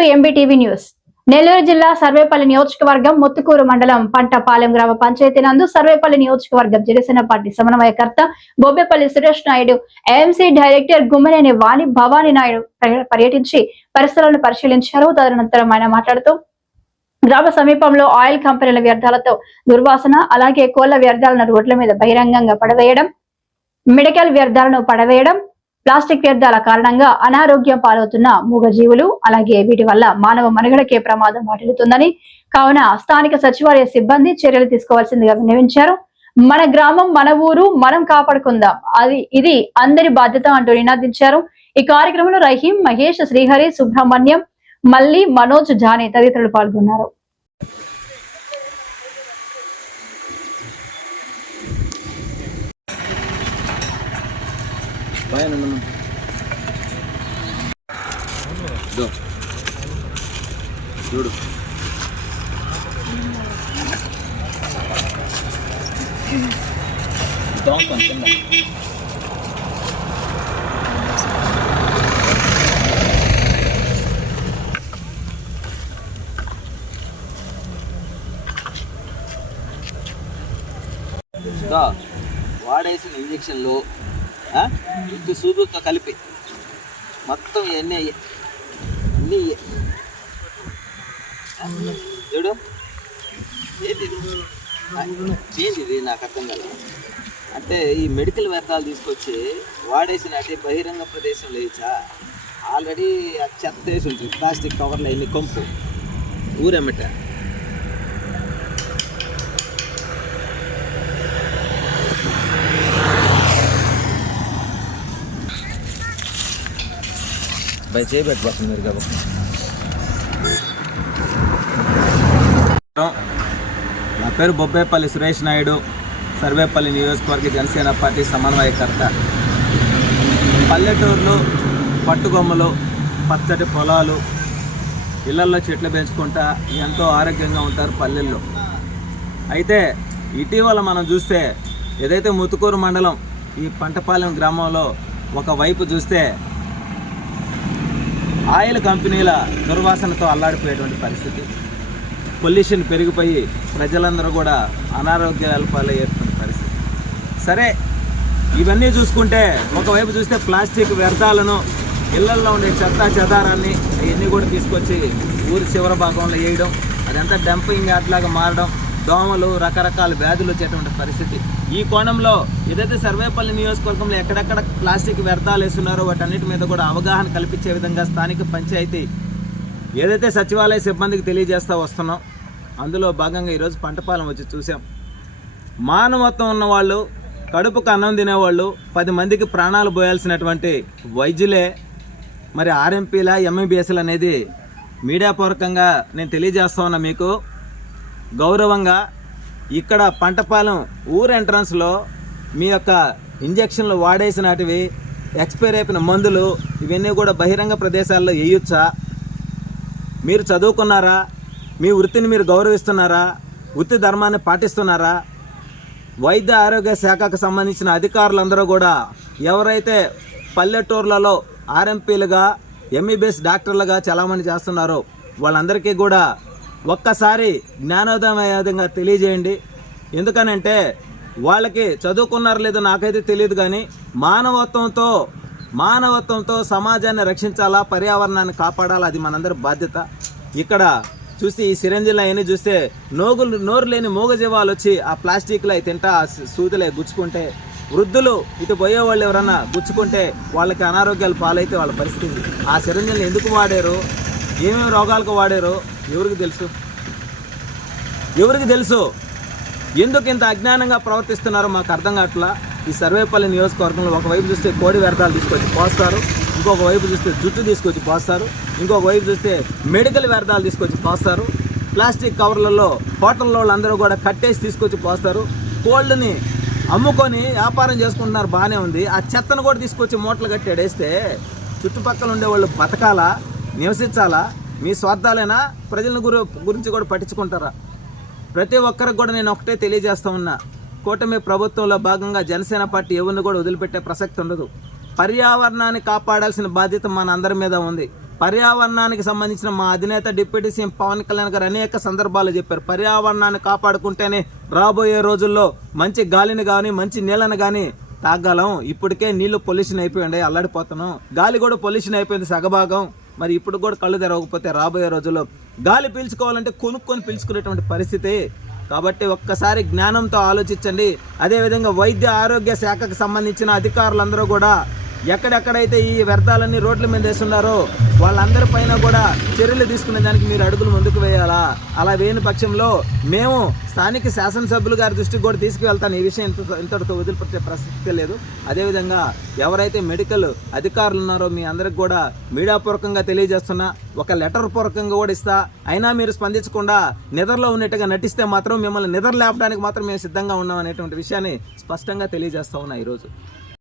To MBTV news. Nellore జిల్లా సర్వేపల్లి నియోజకవర్గం ముత్తుకూరు మండలం పంటపాలెం గ్రామ పంచాయతీ నందు సర్వేపల్లి నియోజకవర్గం జనసేన పార్టీ సమన్వయకర్త బొబ్బేపల్లి సురేష్ నాయుడు, ఏఎంసీ డైరెక్టర్ గుమ్మనేని వాణి భవానీ నాయుడు పర్యటించి పరిస్థితులను పరిశీలించారు. తదనంతరం ఆయన మాట్లాడుతూ గ్రామ సమీపంలో ఆయిల్ కంపెనీల వ్యర్థాలతో దుర్వాసన, అలాగే కోళ్ల వ్యర్థాలను రోడ్ల మీద బహిరంగంగా పడవేయడం, మెడికల్ వ్యర్థాలను పడవేయడం, ప్లాస్టిక్ వ్యర్థాల కారణంగా అనారోగ్యం పాలవుతున్న మూగజీవులు, అలాగే వీటి వల్ల మానవ మనుగడకే ప్రమాదం వాటిల్లుతుందని, కావున స్థానిక సచివాలయ సిబ్బంది చర్యలు తీసుకోవాల్సిందిగా విన్నవించారు. మన గ్రామం, మన ఊరు మనం కాపాడుకుందాం, ఇది అందరి బాధ్యత అంటూ నినాదించారు. ఈ కార్యక్రమంలో రహీం, మహేష్, శ్రీహరి, సుబ్రహ్మణ్యం, మల్లి, మనోజ్, జానీ తదితరులు పాల్గొన్నారు. చూడు వాడేసిన ఇంజక్షన్లు ఇంటి సూదులతో కలిపి మొత్తం ఇవన్నీ అన్నీ చూడు ఏంది నాకు అర్థం కాదు. అంటే ఈ మెడికల్ వ్యర్థాలు తీసుకొచ్చి వాడేసిన అంటే బహిరంగ ప్రదేశం లేచా ఆల్రెడీ ఆ చెత్త వేసి ఉంటుంది, ప్లాస్టిక్ కవర్లో ఎన్ని కొంపు ఊరెమ్మట. బై చేయబెట్టబోతుంది మీరు కాబట్టి. నా పేరు బొబ్బేపల్లి సురేష్ నాయుడు, సర్వేపల్లి నియోజకవర్గ జనసేన పార్టీ సమన్వయకర్త. పల్లెటూరులో పట్టుకొమ్మలు, పచ్చటి పొలాలు, ఇళ్లల్లో చెట్లు పెంచుకుంటా ఎంతో ఆరోగ్యంగా ఉంటారు పల్లెల్లో. అయితే ఇటీవల మనం చూస్తే ఏదైతే ముత్తుకూరు మండలం ఈ పంటపాలెం గ్రామంలో ఒకవైపు చూస్తే ఆయిల్ కంపెనీల దుర్వాసనతో అల్లాడిపోయేటువంటి పరిస్థితి, పొల్యూషన్ పెరిగిపోయి ప్రజలందరూ కూడా అనారోగ్యాల పాలయ్యేటువంటి పరిస్థితి. సరే, ఇవన్నీ చూసుకుంటే ఒకవైపు చూస్తే ప్లాస్టిక్ వ్యర్థాలను, ఇళ్లల్లో ఉండే చెత్త చెదారాన్ని ఇవన్నీ కూడా తీసుకొచ్చి ఊరి చివరి భాగంలో వేయడం, అదంతా డంపింగ్ యార్డ్లాగా మారడం, దోమలు, రకరకాల వ్యాధులు వచ్చేటువంటి పరిస్థితి. ఈ కోణంలో ఏదైతే సర్వేపల్లి నియోజకవర్గంలో ఎక్కడెక్కడ ప్లాస్టిక్ వ్యర్థాలు వేస్తున్నారో వాటన్నిటి మీద కూడా అవగాహన కల్పించే విధంగా స్థానిక పంచాయతీ ఏదైతే సచివాలయ సిబ్బందికి తెలియజేస్తూ వస్తున్నాం, అందులో భాగంగా ఈరోజు పంటపాలెం వచ్చి చూసాం. మానవత్వం ఉన్నవాళ్ళు, కడుపుకు అన్నం తినేవాళ్ళు, 10 మందికి ప్రాణాలు పోయాల్సినటువంటి వైద్యులే మరి ఆర్ఎంపీల, ఎంబీబీఎస్లు అనేది మీడియా పూర్వకంగా నేను తెలియజేస్తా ఉన్నా మీకు గౌరవంగా. ఇక్కడ పంటపాలెం ఊరు ఎంట్రన్స్లో మీ యొక్క ఇంజక్షన్లు వాడేసినటివి, ఎక్స్పైర్ అయిపోయిన మందులు ఇవన్నీ కూడా బహిరంగ ప్రదేశాల్లో వేయొచ్చా? మీరు చదువుకున్నారా? మీ వృత్తిని మీరు గౌరవిస్తున్నారా? వృత్తి ధర్మాన్ని పాటిస్తున్నారా? వైద్య ఆరోగ్య శాఖకు సంబంధించిన అధికారులందరూ కూడా ఎవరైతే పల్లెటూర్లలో ఆర్ఎంపీలుగా, ఎంబీబీఎస్ డాక్టర్లుగా చాలామంది చేస్తున్నారో వాళ్ళందరికీ కూడా ఒక్కసారి జ్ఞానోదయంగా తెలియజేయండి. ఎందుకనంటే వాళ్ళకి చదువుకున్నారో లేదో నాకైతే తెలియదు, కానీ మానవత్వంతో సమాజాన్ని రక్షించాలా, పర్యావరణాన్ని కాపాడాలా, అది మనందరి బాధ్యత. ఇక్కడ చూసి ఈ సిరంజిలు అవన్నీ చూస్తే నోరు లేని మూగజీవాలు వచ్చి ఆ ప్లాస్టిక్లు అవి తింటా, ఆ సూదులు గుచ్చుకుంటే, వృద్ధులు ఇటు పోయేవాళ్ళు ఎవరన్నా గుచ్చుకుంటే వాళ్ళకి అనారోగ్యాలు పాలైతే వాళ్ళ పరిస్థితి. ఆ సిరంజిలను ఎందుకు వాడారు, ఏమేమి రోగాలకు వాడారు ఎవరికి తెలుసు? ఎందుకు ఇంత అజ్ఞానంగా ప్రవర్తిస్తున్నారో మాకు అర్థం కావట్లా. ఈ సర్వేపల్లి నియోజకవర్గంలో ఒకవైపు చూస్తే కోడి వ్యర్థాలు తీసుకొచ్చి పోస్తారు, ఇంకొక వైపు చూస్తే జుట్టు తీసుకొచ్చి పోస్తారు, ఇంకొక వైపు చూస్తే మెడికల్ వ్యర్థాలు తీసుకొచ్చి పోస్తారు, ప్లాస్టిక్ కవర్లలో హోటల్లో వాళ్ళందరూ కూడా కట్టేసి తీసుకొచ్చి పోస్తారు. కోళ్ళని అమ్ముకొని వ్యాపారం చేసుకుంటున్నారు, బాగానే ఉంది. ఆ చెత్తను కూడా తీసుకొచ్చి మూటలు కట్టి అడేస్తే చుట్టుపక్కల ఉండేవాళ్ళు బతకాలా, నివసించాలా? మీ స్వార్థాలైనా ప్రజల గురించి కూడా పట్టించుకుంటారా? ప్రతి ఒక్కరికి కూడా నేను ఒకటే తెలియజేస్తా ఉన్నా, కూటమి ప్రభుత్వంలో భాగంగా జనసేన పార్టీ ఎవరిని కూడా వదిలిపెట్టే ప్రసక్తి ఉండదు. పర్యావరణాన్ని కాపాడాల్సిన బాధ్యత మన అందరి మీద ఉంది. పర్యావరణానికి సంబంధించిన మా అధినేత డిప్యూటీ సీఎం పవన్ కళ్యాణ్ గారు అనేక సందర్భాలు చెప్పారు. పర్యావరణాన్ని కాపాడుకుంటేనే రాబోయే రోజుల్లో మంచి గాలిని కానీ మంచి నీళ్ళని కానీ తాగలం. ఇప్పటికే నీళ్లు పొల్యూషన్ అయిపోయింది, అల్లాడిపోతున్నాం. గాలి కూడా పొల్యూషన్ అయిపోయింది సగభాగం. మరి ఇప్పుడు కూడా కళ్ళు తెరవకపోతే రాబోయే రోజుల్లో గాలి పీల్చుకోవాలంటే కొనుక్కొని పీల్చుకునేటువంటి పరిస్థితి. కాబట్టి ఒక్కసారి జ్ఞానంతో ఆలోచించండి. అదేవిధంగా వైద్య ఆరోగ్య శాఖకు సంబంధించిన అధికారులందరూ కూడా ఎక్కడెక్కడైతే ఈ వ్యర్థాలన్నీ రోడ్ల మీద వేస్తున్నారో వాళ్ళందరిపైన కూడా చర్యలు తీసుకునే దానికి మీరు అడుగులు ముందుకు వేయాలా. అలా వేయని పక్షంలో మేము స్థానిక శాసనసభ్యులు గారి దృష్టికి కూడా తీసుకువెళ్తాను. ఈ విషయం ఇంతటితో వదిలిపెట్టే ప్రసక్తే లేదు. అదేవిధంగా ఎవరైతే మెడికల్ అధికారులు ఉన్నారో మీ అందరికి కూడా మీడియా పూర్వకంగా తెలియజేస్తున్నా, ఒక లెటర్ పూర్వకంగా కూడా ఇస్తా. అయినా మీరు స్పందించకుండా నిద్రలో ఉన్నట్టుగా నటిస్తే మాత్రం మిమ్మల్ని నిద్ర లేపడానికి మాత్రం మేము సిద్ధంగా ఉన్నాం అనేటువంటి విషయాన్ని స్పష్టంగా తెలియజేస్తా ఉన్నా ఈరోజు.